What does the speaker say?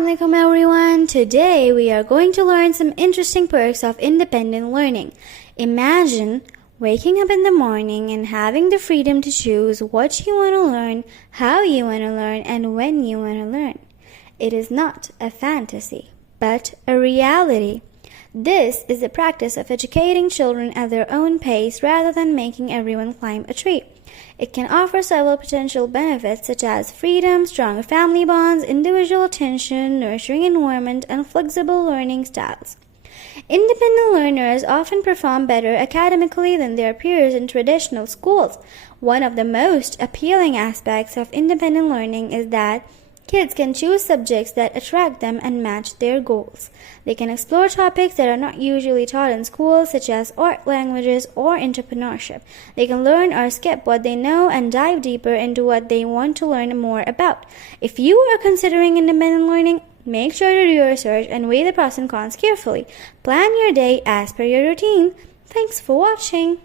Assalamualaikum everyone. Today we are going to learn some interesting perks of independent learning. Imagine waking up in the morning and having the freedom to choose what you want to learn, how you want to learn, and when you want to learn. It is not a fantasy, but a reality. This is the practice of educating children at their own pace rather than making everyone climb a tree. It can offer several potential benefits such as freedom, stronger family bonds, individual attention, nurturing environment, and flexible learning styles. Independent learners often perform better academically than their peers in traditional schools. One of the most appealing aspects of independent learning is that kids can choose subjects that attract them and match their goals. They can explore topics that are not usually taught in school, such as art, languages, or entrepreneurship. They can learn or skip what they know and dive deeper into what they want to learn more about. If you are considering independent learning, make sure to do your research and weigh the pros and cons carefully. Plan your day as per your routine. Thanks for watching.